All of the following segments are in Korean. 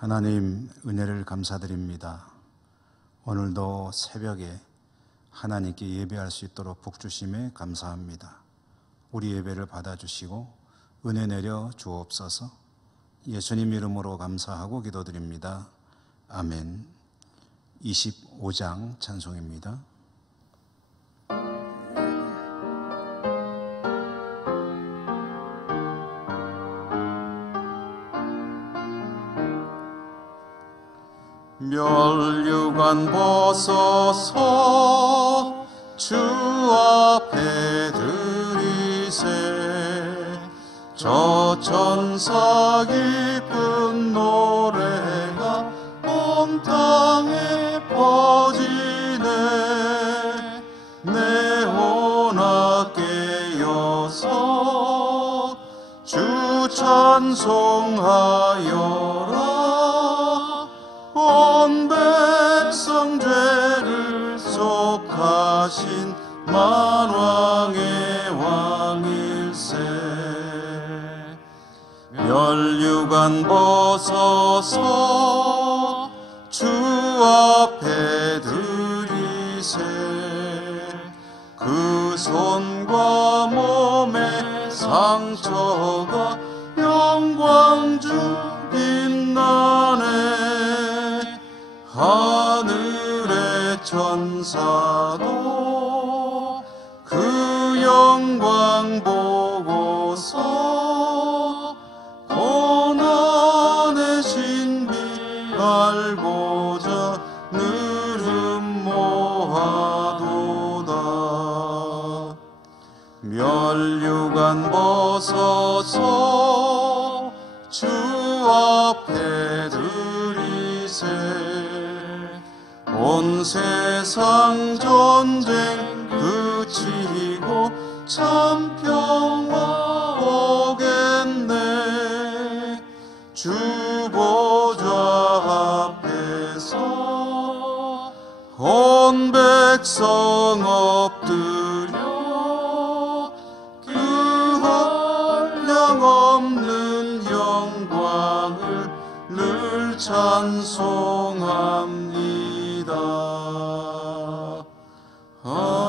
하나님 은혜를 감사드립니다. 오늘도 새벽에 하나님께 예배할 수 있도록 복 주심에 감사합니다. 우리 예배를 받아주시고 은혜 내려 주옵소서. 예수님 이름으로 감사하고 기도드립니다. 아멘. 25장 찬송입니다. 멸류관 벗어서 주 앞에 드리세. 저 천사 기쁜 노래가 온 땅에 퍼지네. 내 혼악 깨어서 주 찬송하여라. 온 백성 죄를 속하신 만왕의 왕일세. 멸류관 벗어서 주 앞에 드리세. 그 손과 몸의 상처가 영광 중 빛나네. 하늘의 천사도 그 영광 보고서 고난의 신비 알고자 늘 음모하도다. 멸류관 벗어서 주 앞에 드리세. 온 세상 전쟁 그치고 참 평화 오겠네. 주 보좌 앞에서 온 백성 엎드려 그 한량없는 영광을 늘 찬송합니다. 아멘.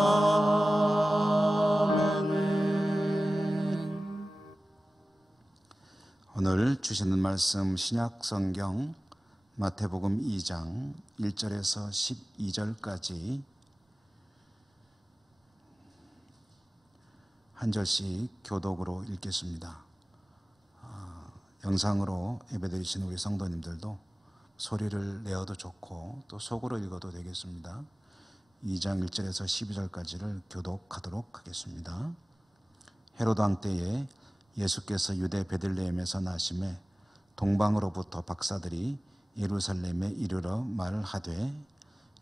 오늘 주시는 말씀 신약성경 마태복음 2장 1절에서 12절까지 한 절씩 교독으로 읽겠습니다. 영상으로 예배드리시는 우리 성도님들도 소리를 내어도 좋고 또 속으로 읽어도 되겠습니다. 2장 1절에서 12절까지를 교독하도록 하겠습니다. 헤로드 왕 때에 예수께서 유대 베들레헴에서 나심에 동방으로부터 박사들이 예루살렘에 이르러 말하되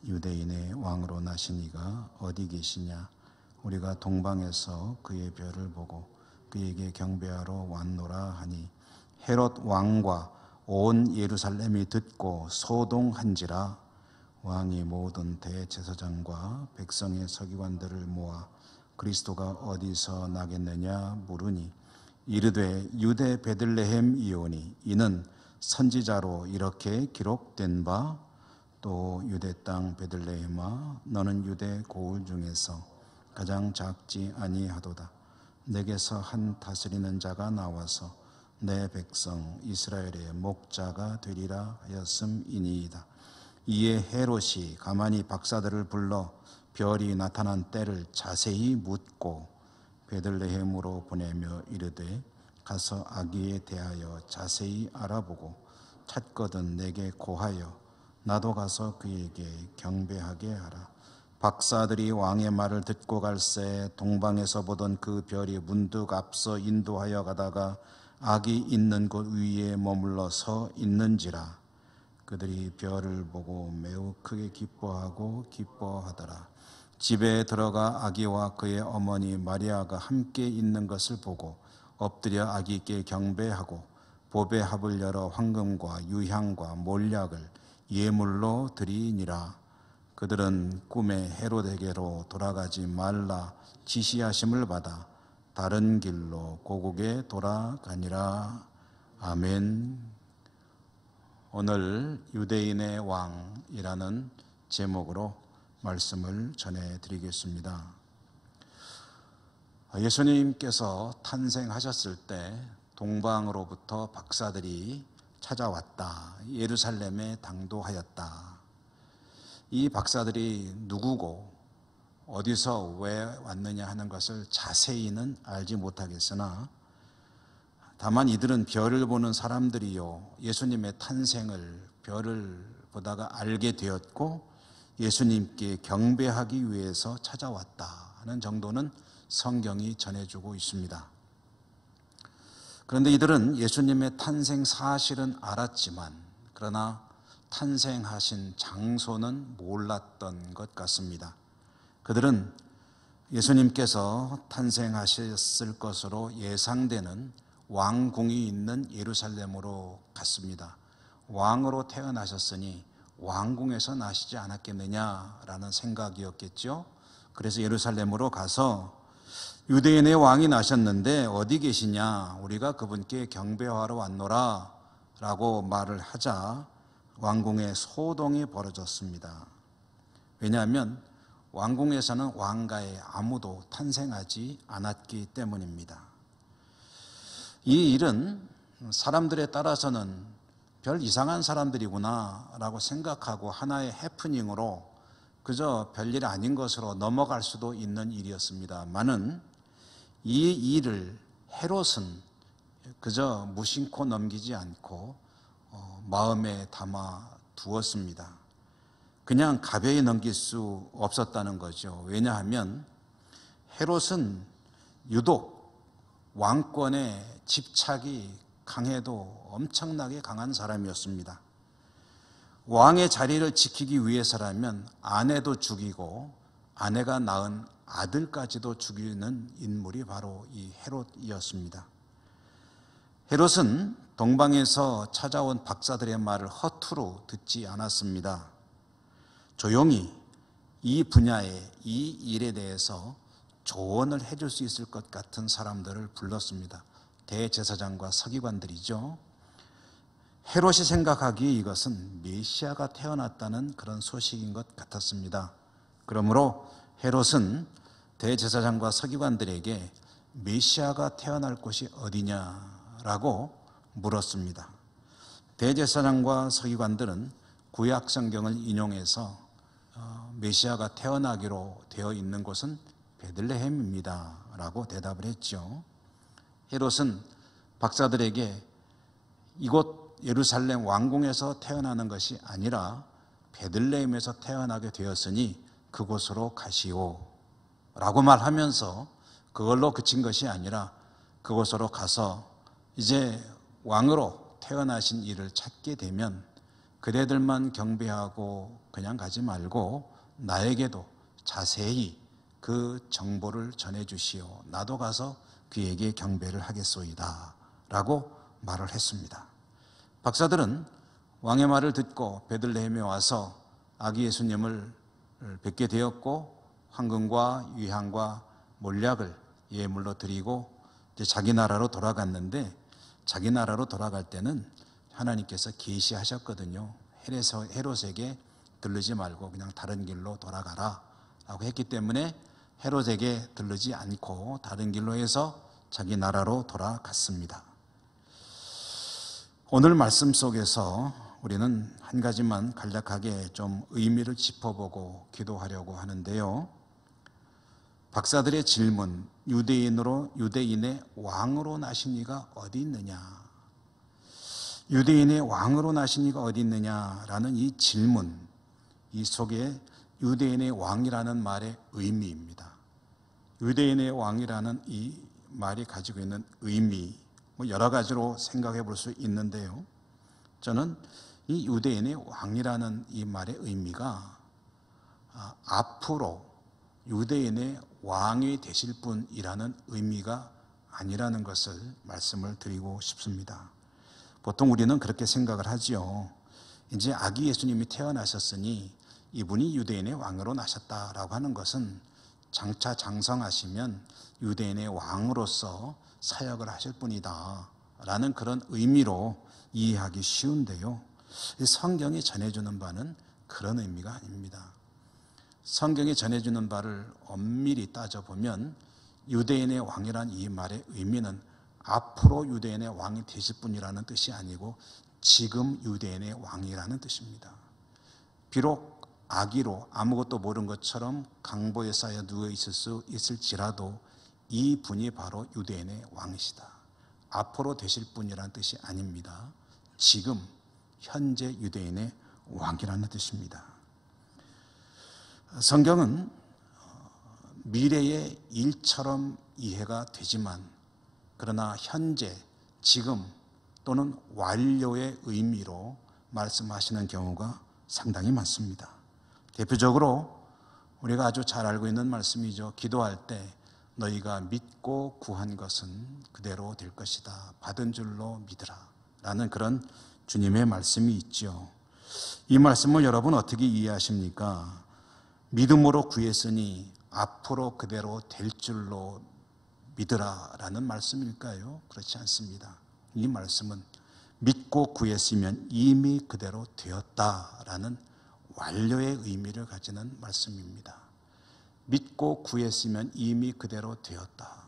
유대인의 왕으로 나신 이가 어디 계시냐? 우리가 동방에서 그의 별을 보고 그에게 경배하러 왔노라 하니 헤롯 왕과 온 예루살렘이 듣고 소동한지라. 왕이 모든 대제사장과 백성의 서기관들을 모아 그리스도가 어디서 나겠느냐 물으니 이르되 유대 베들레헴이오니 이는 선지자로 이렇게 기록된 바. 또 유대 땅 베들레헴아 너는 유대 고을 중에서 가장 작지 아니하도다. 내게서 한 다스리는 자가 나와서 내 백성 이스라엘의 목자가 되리라 하였음이니이다. 이에 헤롯이 가만히 박사들을 불러 별이 나타난 때를 자세히 묻고 베들레헴으로 보내며 이르되 가서 아기에 대하여 자세히 알아보고 찾거든 내게 고하여 나도 가서 그에게 경배하게 하라. 박사들이 왕의 말을 듣고 갈새 동방에서 보던 그 별이 문득 앞서 인도하여 가다가 아기 있는 곳 위에 머물러 서 있는지라. 그들이 별을 보고 매우 크게 기뻐하더라. 집에 들어가 아기와 그의 어머니 마리아가 함께 있는 것을 보고 엎드려 아기께 경배하고 보배 합을 열어 황금과 유향과 몰약을 예물로 드리니라. 그들은 꿈에 헤롯에게로 돌아가지 말라 지시하심을 받아 다른 길로 고국에 돌아가니라. 아멘. 오늘 유대인의 왕이라는 제목으로 말씀을 전해드리겠습니다. 예수님께서 탄생하셨을 때 동방으로부터 박사들이 찾아왔다. 예루살렘에 당도하였다. 이 박사들이 누구고 어디서 왜 왔느냐 하는 것을 자세히는 알지 못하겠으나 다만 이들은 별을 보는 사람들이요 예수님의 탄생을 별을 보다가 알게 되었고 예수님께 경배하기 위해서 찾아왔다 하는 정도는 성경이 전해주고 있습니다. 그런데 이들은 예수님의 탄생 사실은 알았지만 그러나 탄생하신 장소는 몰랐던 것 같습니다. 그들은 예수님께서 탄생하셨을 것으로 예상되는 왕궁이 있는 예루살렘으로 갔습니다. 왕으로 태어나셨으니 왕궁에서 나시지 않았겠느냐라는 생각이었겠죠. 그래서 예루살렘으로 가서 유대인의 왕이 나셨는데 어디 계시냐, 우리가 그분께 경배하러 왔노라 라고 말을 하자 왕궁에 소동이 벌어졌습니다. 왜냐하면 왕궁에서는 왕가에 아무도 탄생하지 않았기 때문입니다. 이 일은 사람들에 따라서는 별 이상한 사람들이구나 라고 생각하고 하나의 해프닝으로 그저 별일 아닌 것으로 넘어갈 수도 있는 일이었습니다만은 이 일을 헤롯은 그저 무심코 넘기지 않고 마음에 담아 두었습니다. 그냥 가벼이 넘길 수 없었다는 거죠. 왜냐하면 헤롯은 유독 왕권에 집착이 강해도 엄청나게 강한 사람이었습니다. 왕의 자리를 지키기 위해서라면 아내도 죽이고 아내가 낳은 아들까지도 죽이는 인물이 바로 이 헤롯이었습니다. 헤롯은 동방에서 찾아온 박사들의 말을 허투루 듣지 않았습니다. 조용히 이 분야에 이 일에 대해서 조언을 해줄 수 있을 것 같은 사람들을 불렀습니다. 대제사장과 서기관들이죠. 헤롯이 생각하기에 이것은 메시아가 태어났다는 그런 소식인 것 같았습니다. 그러므로 헤롯은 대제사장과 서기관들에게 메시아가 태어날 곳이 어디냐라고 물었습니다. 대제사장과 서기관들은 구약 성경을 인용해서 메시아가 태어나기로 되어 있는 곳은 베들레헴입니다 라고 대답을 했죠. 헤롯은 박사들에게 이곳 예루살렘 왕궁에서 태어나는 것이 아니라 베들레헴에서 태어나게 되었으니 그곳으로 가시오 라고 말하면서 그걸로 그친 것이 아니라 그곳으로 가서 이제 왕으로 태어나신 이를 찾게 되면 그대들만 경배하고 그냥 가지 말고 나에게도 자세히 그 정보를 전해 주시오. 나도 가서 그에게 경배를 하겠소이다 라고 말을 했습니다. 박사들은 왕의 말을 듣고 베들레헴에 와서 아기 예수님을 뵙게 되었고 황금과 유향과 몰약을 예물로 드리고 이제 자기 나라로 돌아갔는데 자기 나라로 돌아갈 때는 하나님께서 계시하셨거든요. 헤롯에게 들르지 말고 그냥 다른 길로 돌아가라 라고 했기 때문에 헤롯에게 들르지 않고 다른 길로 해서 자기 나라로 돌아갔습니다. 오늘 말씀 속에서 우리는 한 가지만 간략하게 좀 의미를 짚어보고 기도하려고 하는데요. 박사들의 질문, 유대인의 왕으로 나신 이가 어디 있느냐? 유대인의 왕으로 나신 이가 어디 있느냐라는 이 질문, 이 속에 유대인의 왕이라는 말의 의미입니다. 유대인의 왕이라는 이 말이 가지고 있는 의미, 여러 가지로 생각해 볼 수 있는데요. 저는 이 유대인의 왕이라는 이 말의 의미가 앞으로 유대인의 왕이 되실 분이라는 의미가 아니라는 것을 말씀을 드리고 싶습니다. 보통 우리는 그렇게 생각을 하지요. 이제 아기 예수님이 태어나셨으니 이분이 유대인의 왕으로 나셨다라고 하는 것은 장차 장성하시면 유대인의 왕으로서 사역을 하실 분이다 라는 그런 의미로 이해하기 쉬운데요. 이 성경이 전해주는 바는 그런 의미가 아닙니다. 성경이 전해주는 바를 엄밀히 따져보면 유대인의 왕이란 이 말의 의미는 앞으로 유대인의 왕이 되실 분이라는 뜻이 아니고 지금 유대인의 왕이라는 뜻입니다. 비록 아기로 아무것도 모르는 것처럼 강보에 쌓여 누워 있을 수 있을지라도 이 분이 바로 유대인의 왕이시다. 앞으로 되실 분이라는 뜻이 아닙니다. 지금 현재 유대인의 왕이라는 뜻입니다. 성경은 미래의 일처럼 이해가 되지만 그러나 현재, 지금 또는 완료의 의미로 말씀하시는 경우가 상당히 많습니다. 대표적으로 우리가 아주 잘 알고 있는 말씀이죠. 기도할 때 너희가 믿고 구한 것은 그대로 될 것이다. 받은 줄로 믿으라. 라는 그런 주님의 말씀이 있죠. 이 말씀을 여러분 어떻게 이해하십니까? 믿음으로 구했으니 앞으로 그대로 될 줄로 믿으라 라는 말씀일까요? 그렇지 않습니다. 이 말씀은 믿고 구했으면 이미 그대로 되었다라는 완료의 의미를 가지는 말씀입니다. 믿고 구했으면 이미 그대로 되었다.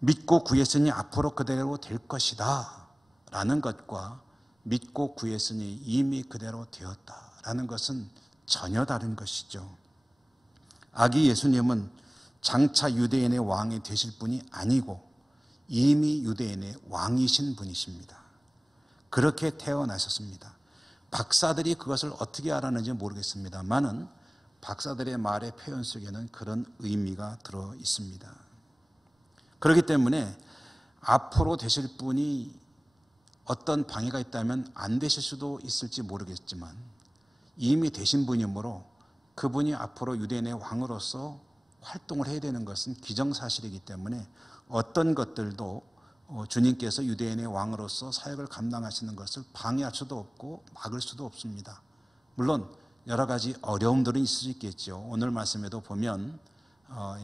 믿고 구했으니 앞으로 그대로 될 것이다 라는 것과 믿고 구했으니 이미 그대로 되었다 라는 것은 전혀 다른 것이죠. 아기 예수님은 장차 유대인의 왕이 되실 분이 아니고 이미 유대인의 왕이신 분이십니다. 그렇게 태어나셨습니다. 박사들이 그것을 어떻게 알았는지 모르겠습니다만은 박사들의 말의 표현 속에는 그런 의미가 들어 있습니다. 그렇기 때문에 앞으로 되실 분이 어떤 방해가 있다면 안 되실 수도 있을지 모르겠지만 이미 되신 분이므로 그분이 앞으로 유대인의 왕으로서 활동을 해야 되는 것은 기정사실이기 때문에 어떤 것들도 주님께서 유대인의 왕으로서 사역을 감당하시는 것을 방해할 수도 없고 막을 수도 없습니다. 물론 여러 가지 어려움들은 있을 수 있겠죠. 오늘 말씀에도 보면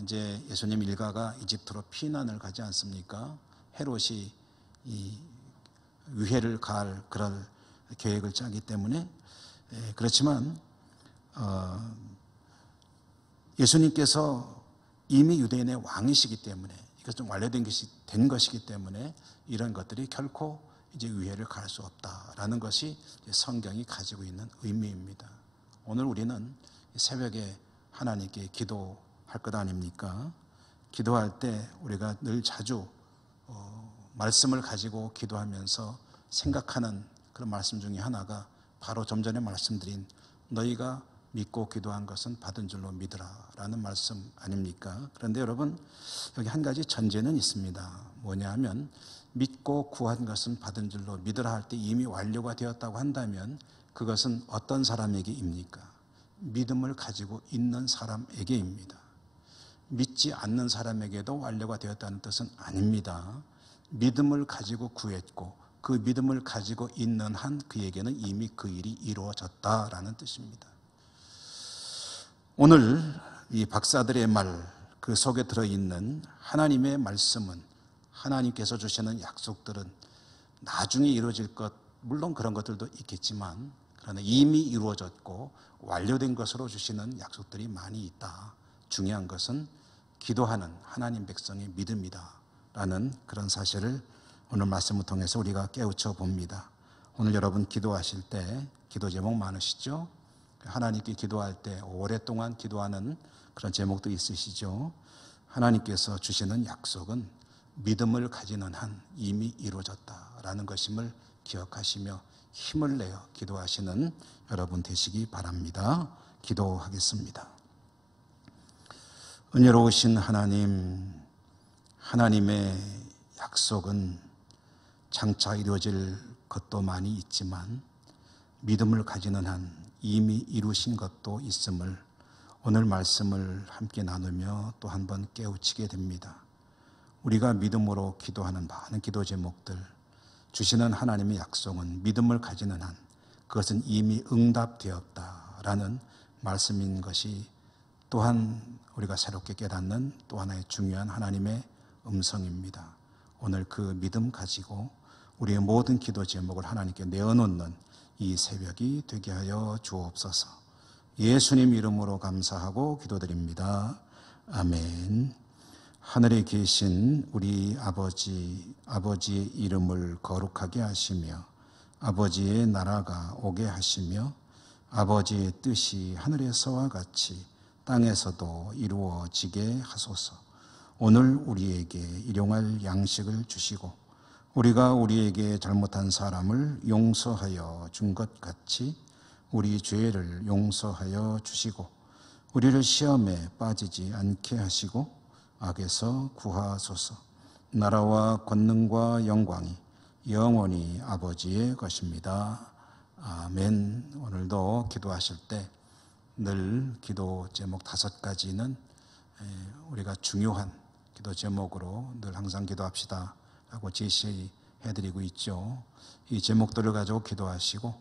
이제 예수님 일가가 이집트로 피난을 가지 않습니까? 헤롯이 이 위해를 가할 그럴 계획을 짜기 때문에 그렇지만 예수님께서 이미 유대인의 왕이시기 때문에 이것은 좀 완료된 것이 된 것이기 때문에 이런 것들이 결코 이제 위해를 가할 수 없다라는 것이 성경이 가지고 있는 의미입니다. 오늘 우리는 새벽에 하나님께 기도할 것 아닙니까? 기도할 때 우리가 늘 자주 말씀을 가지고 기도하면서 생각하는 그런 말씀 중에 하나가 바로 좀 전에 말씀드린 너희가 믿고 기도한 것은 받은 줄로 믿으라 라는 말씀 아닙니까? 그런데 여러분 여기 한 가지 전제는 있습니다. 뭐냐 하면 믿고 구한 것은 받은 줄로 믿으라 할 때 이미 완료가 되었다고 한다면 그것은 어떤 사람에게입니까? 믿음을 가지고 있는 사람에게입니다. 믿지 않는 사람에게도 완료가 되었다는 뜻은 아닙니다. 믿음을 가지고 구했고 그 믿음을 가지고 있는 한 그에게는 이미 그 일이 이루어졌다라는 뜻입니다. 오늘 이 박사들의 말 그 속에 들어있는 하나님의 말씀은 하나님께서 주시는 약속들은 나중에 이루어질 것 물론 그런 것들도 있겠지만 그러나 이미 이루어졌고 완료된 것으로 주시는 약속들이 많이 있다. 중요한 것은 기도하는 하나님 백성의 믿음이다 라는 그런 사실을 오늘 말씀을 통해서 우리가 깨우쳐 봅니다. 오늘 여러분 기도하실 때 기도 제목 많으시죠? 하나님께 기도할 때 오랫동안 기도하는 그런 제목도 있으시죠? 하나님께서 주시는 약속은 믿음을 가지는 한 이미 이루어졌다라는 것임을 기억하시며 힘을 내어 기도하시는 여러분 되시기 바랍니다. 기도하겠습니다. 은혜로우신 하나님, 하나님의 약속은 장차 이루어질 것도 많이 있지만 믿음을 가지는 한 이미 이루신 것도 있음을 오늘 말씀을 함께 나누며 또 한 번 깨우치게 됩니다. 우리가 믿음으로 기도하는 많은 기도 제목들, 주시는 하나님의 약속은 믿음을 가지는 한 그것은 이미 응답되었다라는 말씀인 것이 또한 우리가 새롭게 깨닫는 또 하나의 중요한 하나님의 음성입니다. 오늘 그 믿음 가지고 우리의 모든 기도 제목을 하나님께 내어놓는 이 새벽이 되게 하여 주옵소서. 예수님 이름으로 감사하고 기도드립니다. 아멘. 하늘에 계신 우리 아버지의 이름을 거룩하게 하시며 아버지의 나라가 오게 하시며 아버지의 뜻이 하늘에서와 같이 땅에서도 이루어지게 하소서. 오늘 우리에게 일용할 양식을 주시고 우리가 우리에게 잘못한 사람을 용서하여 준 것 같이 우리 죄를 용서하여 주시고 우리를 시험에 빠지지 않게 하시고 악에서 구하소서. 나라와 권능과 영광이 영원히 아버지의 것입니다. 아멘. 오늘도 기도하실 때 늘 기도 제목 5가지는 우리가 중요한 기도 제목으로 늘 항상 기도합시다 라고 제시해드리고 있죠. 이 제목들을 가지고 기도하시고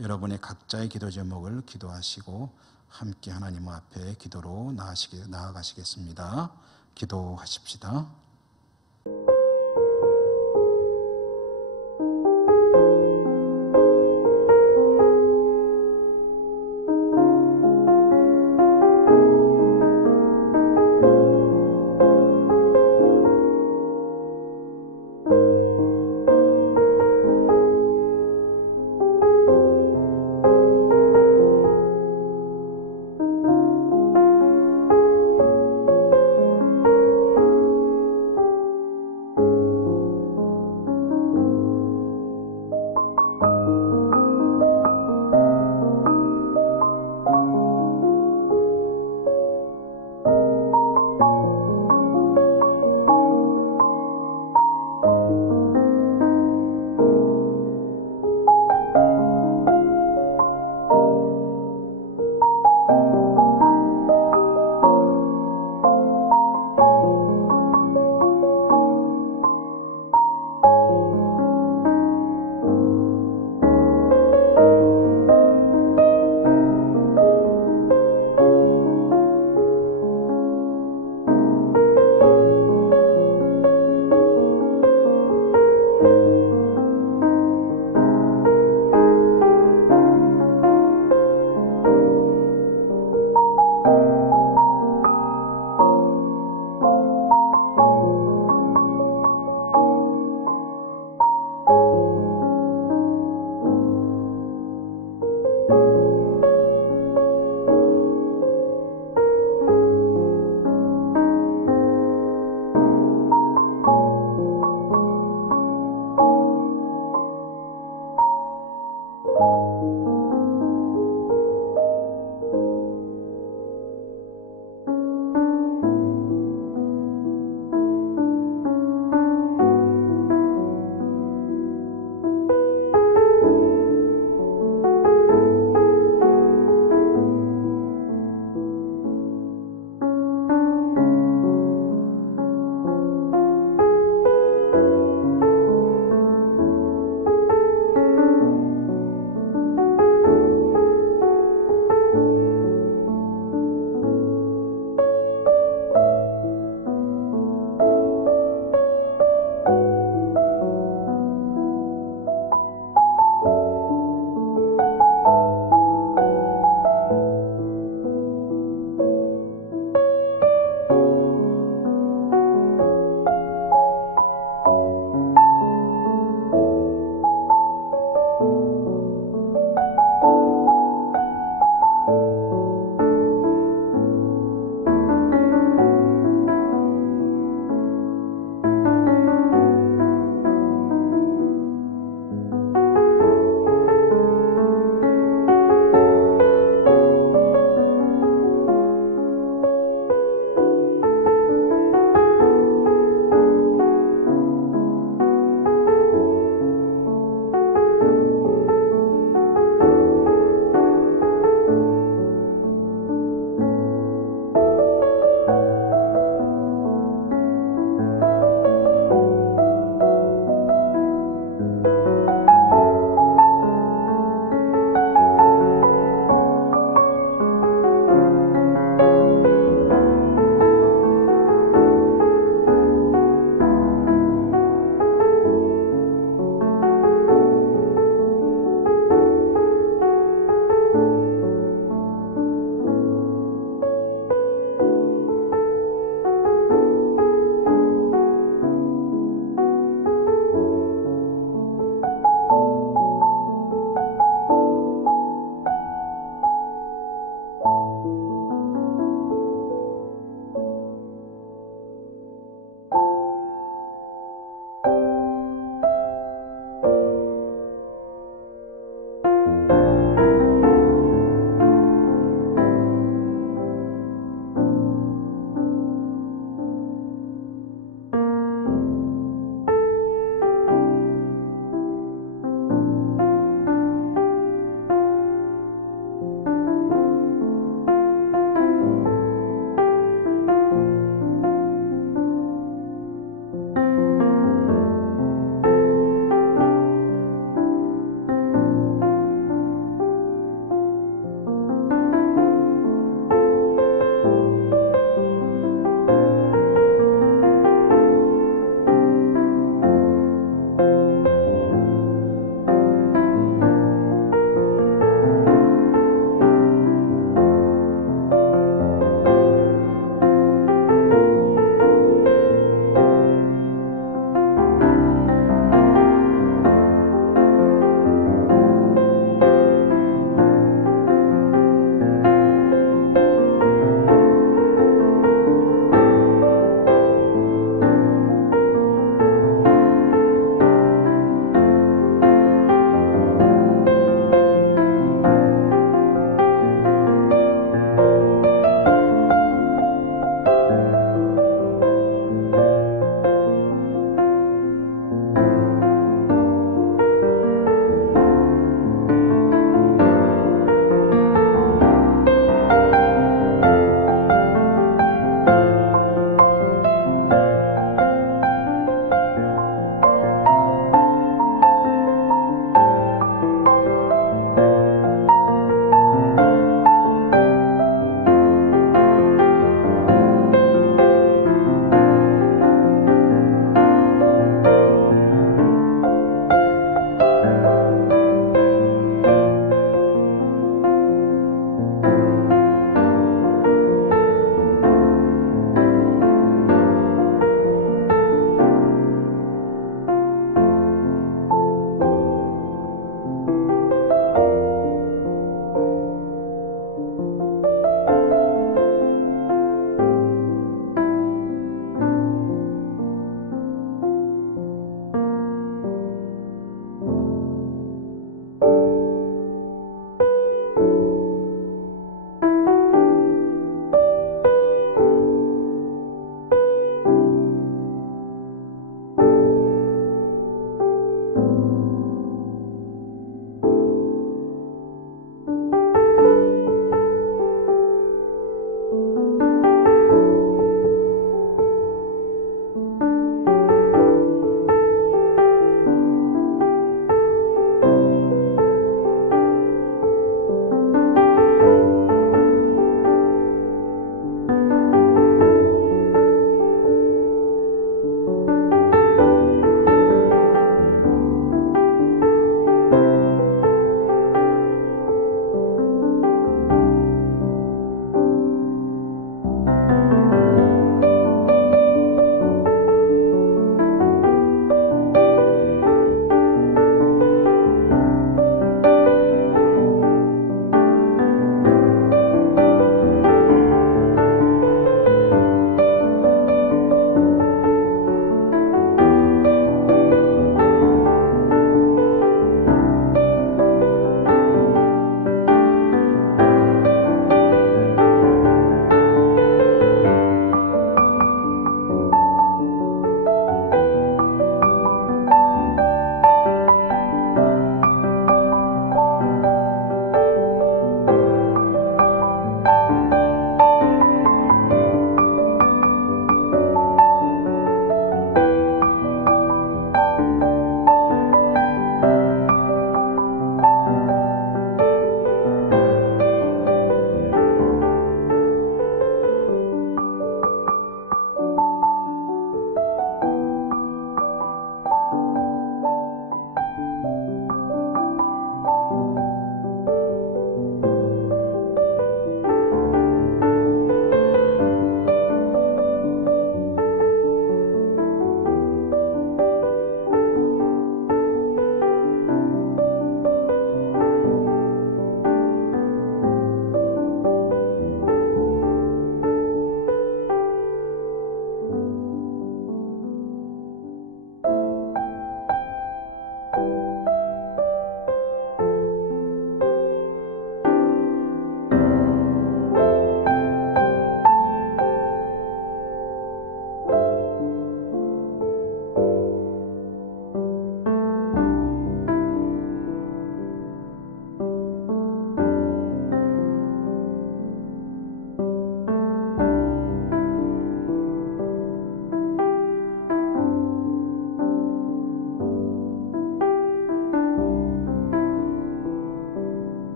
여러분의 각자의 기도 제목을 기도하시고 함께 하나님 앞에 기도로 나아가시겠습니다. 기도하십시다.